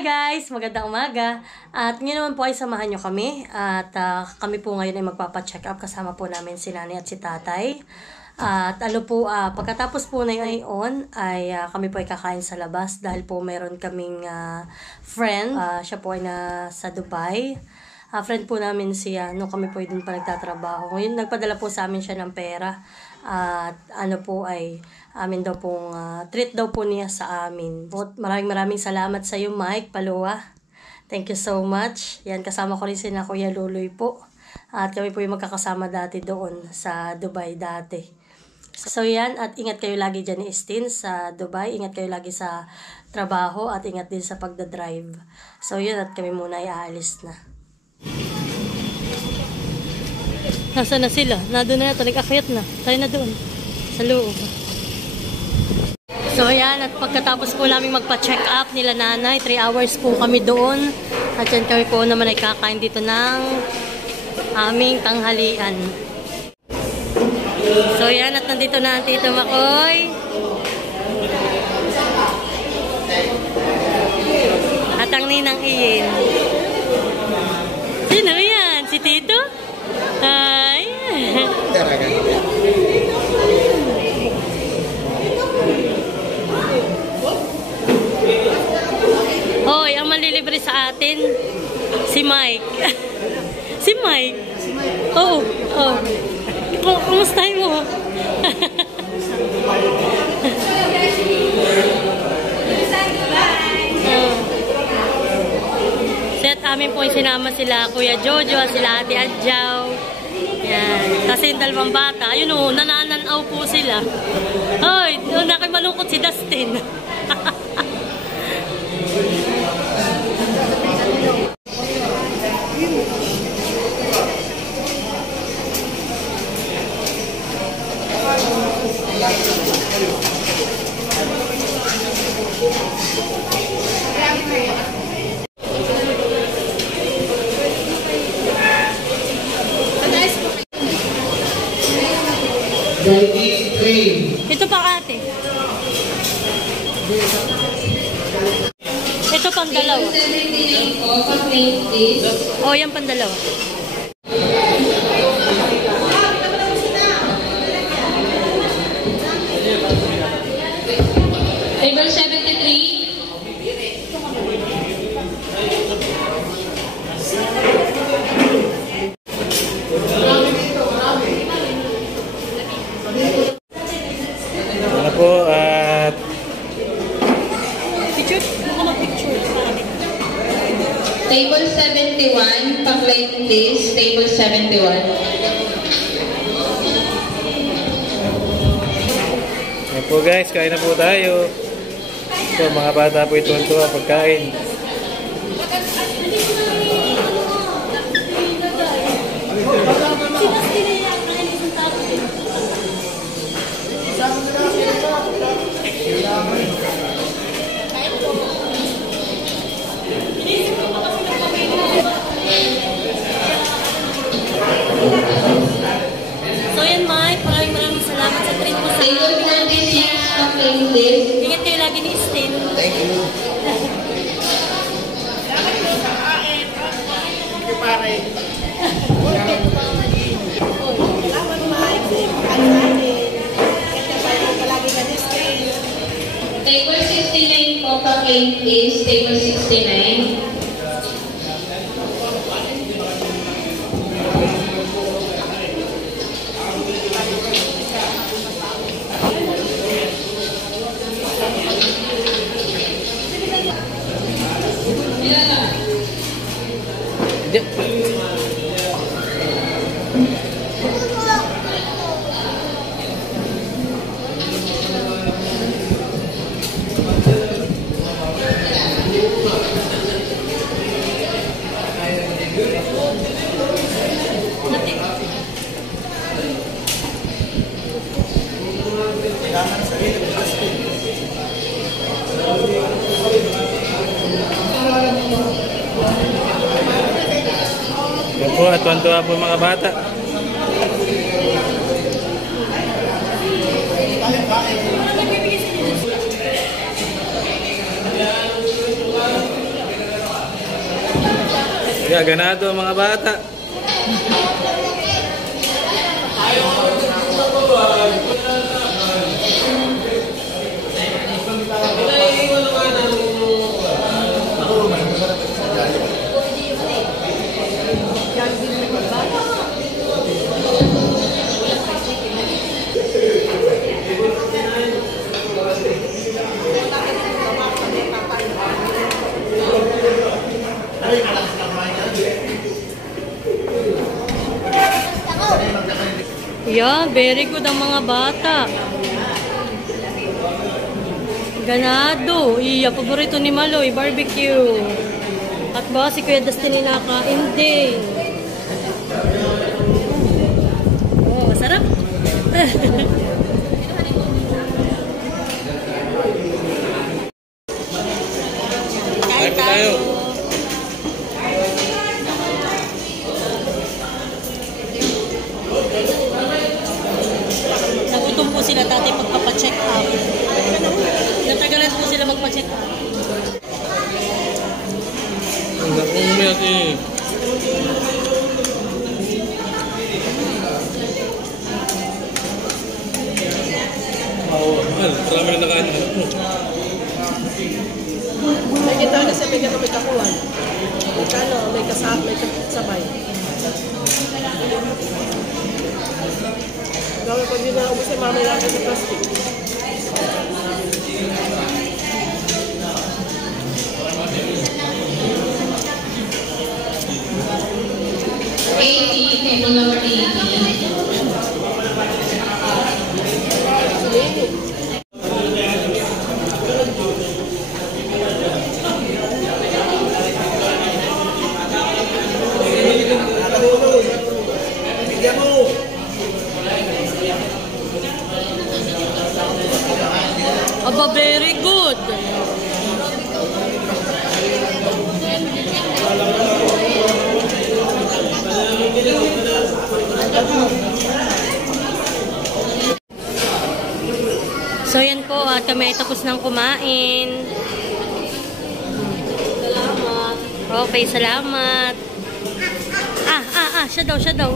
Hi guys! Magandang umaga. At ngayon naman po ay samahan nyo kami. At kami po ngayon ay magpapacheck up. Kasama po namin si nanay at si tatay. At pagkatapos po na yun ay kami po ay kakain sa labas. Dahil po meron kaming friend. Siya po ay nasa Dubai. Friend po namin siya. Nung kami po ay dun pa nagtatrabaho. Ngayon nagpadala po sa amin siya ng pera. At amin daw pong treat daw po niya sa amin. Maraming salamat sa iyo, Mike Palua. Thank you so much. Yan, kasama ko rin si na Kuya Luloy po. At kami po yung magkakasama dati doon sa Dubai dati. So yan, at ingat kayo lagi dyan ni Estin sa Dubai. Ingat kayo lagi sa trabaho at ingat din sa pagdadrive. So yun, at kami muna ay aalis na. Nasaan na sila? Nandun na yata, nag-akyat na. Tayo na doon, sa loob. So ayan, at pagkatapos po namin magpa-check up nila nanay, 3 hours po kami doon. At yan kami po naman ay kakain dito ng aming tanghalian. So ayan, at nandito na ang Tito Makoy. At ang Ninang Iyin. Sino yan? Si Tito? Ay! Hoy, ang manlilibre sa atin, si Mike. Si Mike? Oo. Oh. Kumustahin mo? At amin po sinama sila Kuya Jojo, sila Ate Adjaw. Yan. Kasi yung dalawang bata, ayun o, nanananaw po sila. Hoy, nakimalungkot si Dustin. Ito pa ate. Ito pang dalawa. Oh, yan pang dalawa. Table 73. Po at Picture? Table 71, pang-plate please. Table 71. Yan po guys, kain na po tayo. So mga bata po ituwa pagkain. So yan Mike, maraming salamat sa treat mo sa Table 36, pang-plate please. Ingat kayo lagi ni Estin. Thank you. Thank you pare. Table 69 po, pang-plate please. Table 69. Yan po, at tuwan-tuwa po mga bata. ganado ang mga bata. Yeah, very good ang mga bata. Ganado. Iya, paborito ni Maloy, barbecue. At baka si Kuya Dustin nakain din. Oh, sarap. Kain po tayo. Nagutom po sila tatay pagpapacheck up. Natagalan po sila magpa-check up. Ang umiyak eh. Marami na nakain. May kita na sa may kakuhan. Kano, may kasama, may sabay. Gawin pag yun na ubus ay mamay lang sa plastic. Table number 80. Aba, very good. So yan po, at kami ay tapos ng kumain. Salamat. Okay, salamat. Siya daw.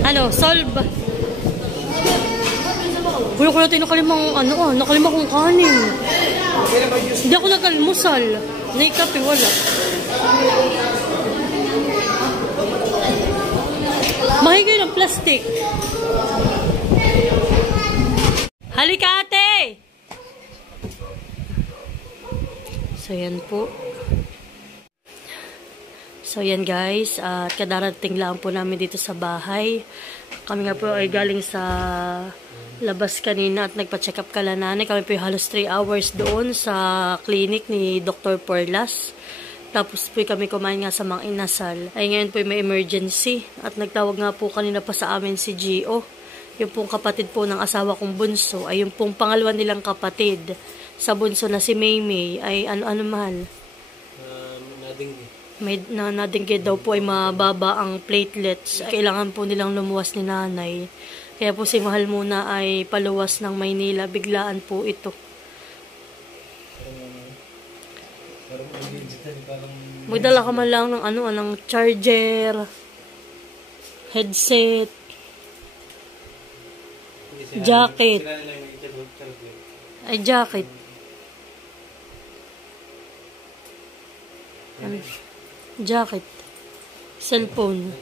Ano, solve. Wala ko natin nakalimang kong kanin. Hindi ako nag-almusal. Naikape, wala. Mahigay ng plastic. Halika, ate! So, yan po. So, yan guys. At kadarating lang po namin dito sa bahay. Kami nga po ay galing sa labas kanina at nagpa-check up kala nanay. Kami po halos 3 hours doon sa clinic ni Dr. Porlas. Tapos po kami kumain nga sa Mang Inasal. Ay ngayon po may emergency. At nagtawag nga po kanina pa sa amin si Gio. Yung pong kapatid po ng asawa kong bunso. Ay yung pong pangalawa nilang kapatid sa bunso na si Maymay ay ano mahal? Nadingge daw po ay mababa ang platelets. Kailangan po nilang lumuwas ni nanay. Kaya po si Mahal muna ay paluwas ng Maynila. Biglaan po ito. Magdala ka man lang ng ng charger, headset, jacket. Ay, jacket. Jacket. Cellphone.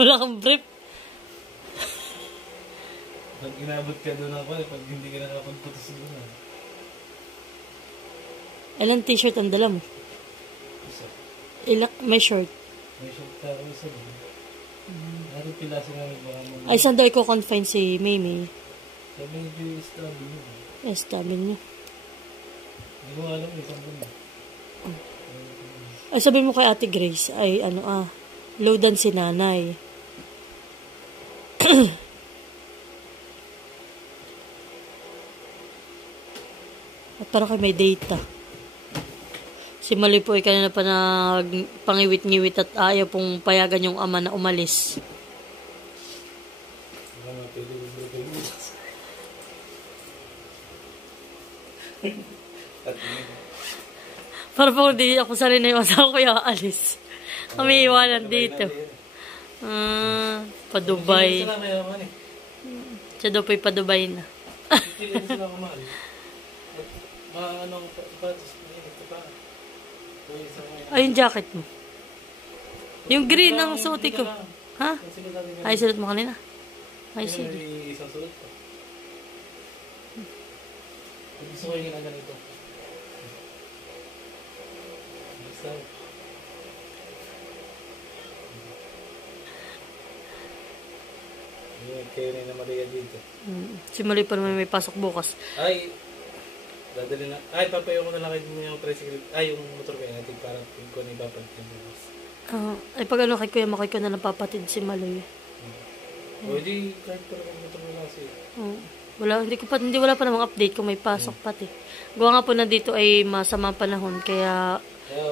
Wala kang brief. Pag inabot ka doon ako, pag hindi ka nakapagputos doon. Ilang t-shirt ang dala mo? May shirt? May shirt ka ako isa. Narin pilasin nga baka mo. Ay, saan daw i-confine si Maymay? Sabi niyo, SW niyo. SW niyo. Hindi mo alam, isang doon. Ay, sabihin mo kay Ate Grace, ay loadan si nanay. At para kayo may data. Si Mali po ay kanina pa pangiwit-ngiwit at ayaw pong payagan yung ama na umalis. Para po hindi ako sanay na yung asawa ko yung aalis. Kami iwanan dito. Pa Dubai. Siya daw po'y pa Dubai na. Ay, yung jacket mo. Yung green ang suoti ko. Ha? Ay, suot mo kanina. Ay, sige. Gusto ko yung ginagawa nito. Basta. Kayo na Maria dito. Si Mali pa naman may pasok bukas. Ay, dadali na. Ay, papayo ko na lang kayo yung tricycle. Ay, yung motor kayo natin para ko na ipapalit yung bukas. Ay, pag ano kay Kuya Makoy ko na napapatid si Maloy. O, di, kahit pa lang motor na kasi. Wala pa namang update kung may pasok pati. Gawa nga po na dito ay masamang panahon, kaya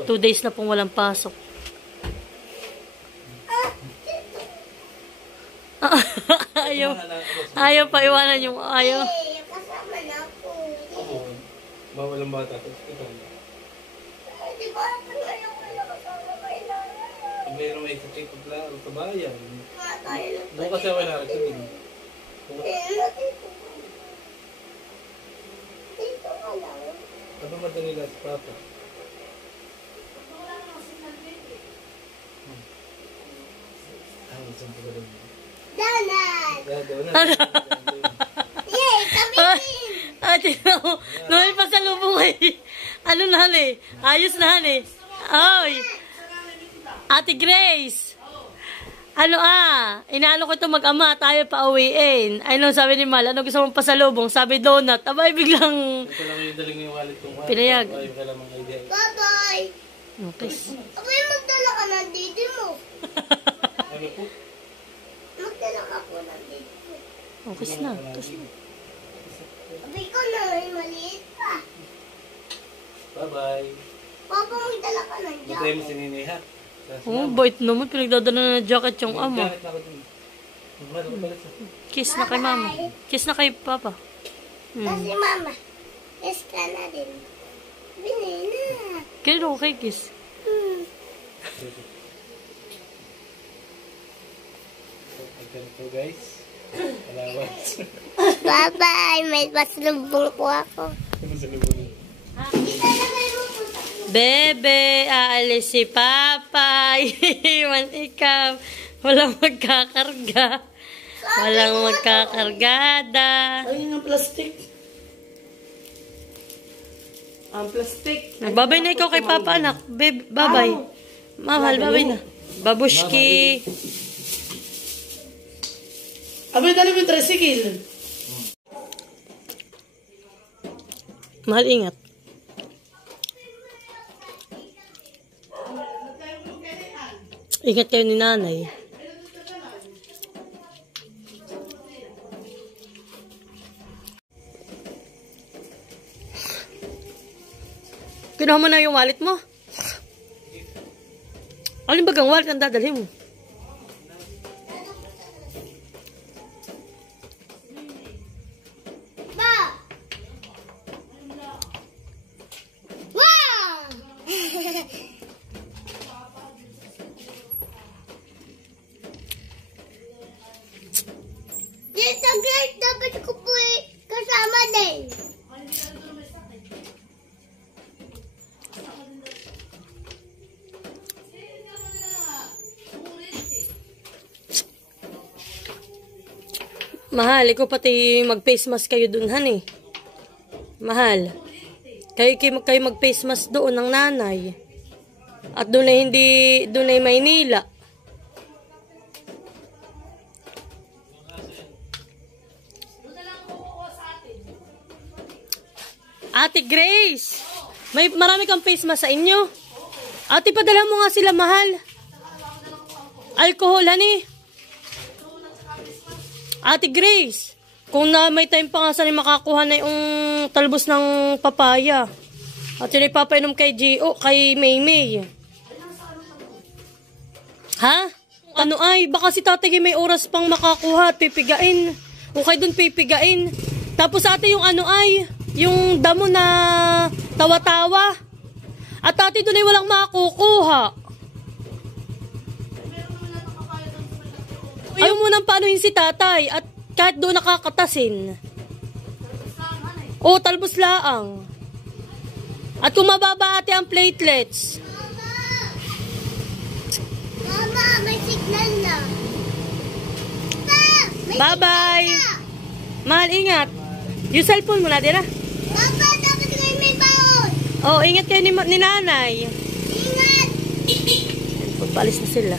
2 days na pong walang pasok. Ayaw pa iwanan yung ayaw. Kasama na ako. Oo. Bawal ang bata. Di ba ako ngayon wala kasama kay nanay? Mayroon may sa check-up lang. Kabayan. Tayo lang. Bukas kasi ako nakakasabin. Dito ka lang. Ano madali lang sa papa? Saan po ka rin? Danan! Yay! Yay! Sabihin! Ate, Noel pa sa lubong eh. Ano na eh? Ayos na eh. Oy! Ate Grace! Inaano ko ito mag-ama, tayo pa uwiin. Ay, nung sabi ni Mal, ano gusto mong pasalubong? Sabi donut. Abay, biglang Ito lang yung daling yung wallet kong pinayag. Ay, wala mang idea. Bye-bye! Okay. Abay, magdala ka ng didi mo. Ano po? Magdala ka po ng didi mo. Okay na. Abay, ko na may maliit pa. Bye-bye. Papa, magdala ka ng Matay mo jacket. si Nini, ha? Oh, bait naman. Pinagdadala na jacket yung ama. Jacket na ako dun. Ano ka pala sa? Kiss na kay mama. Kiss na kay papa. Kasi mama, yes ka na din. Binina. Kailan ako kay kiss? Ganito guys. Alawas. Bye-bye! May pasalubong po ako. Ano sa lubong? Bebe, aalis si Papa. Iwan ikaw. Walang magkakarga. Walang magkakargada. Ayun ang plastic. Ang plastic. Babay na ikaw kay Papa, anak. Babay. Mahal, babay na. Babushki. Abay, dali mo yung tricycle. Mahal, ingat. Ingat kayo ni nanay. Kinuha mo na yung wallet mo? Alin bagang wallet ang dadalhin mo? Ba! Wow! Dito guys, dapat ko po kasama din. Mahal, ikaw pati mag-face mask kayo dun, han eh. Mahal. Kayo mag-face mask doon ng nanay. At doon ay Maynila. Ate Grace, marami kang face mask sa inyo. Ate, padala mo nga sila, mahal. Alcohol, hani. Ate Grace, kung na may time pa nga saan makakuha na yung talbos ng papaya. At yun ay papainom kay Gio, kay Maymay. Ha? Ano ay, baka si tatay may oras pang makakuha at pipigain. O kay dun pipigain. Tapos ate yung ano ay, yung damo na Tawa-tawa. At ate doon ay walang makukuha. Ayaw mo nang paanuhin si tatay at kahit doon nakakatasin. O, talbos laang. At kung mababa ate ang platelets. Mama, may signal na. Pa, may Bye-bye. Mahal, ingat. Yung cellphone mo natin, ah. Papa, dapat kayo may baon. Oh, ingat kayo ni nanay. Ingat. Pagpalis na sila.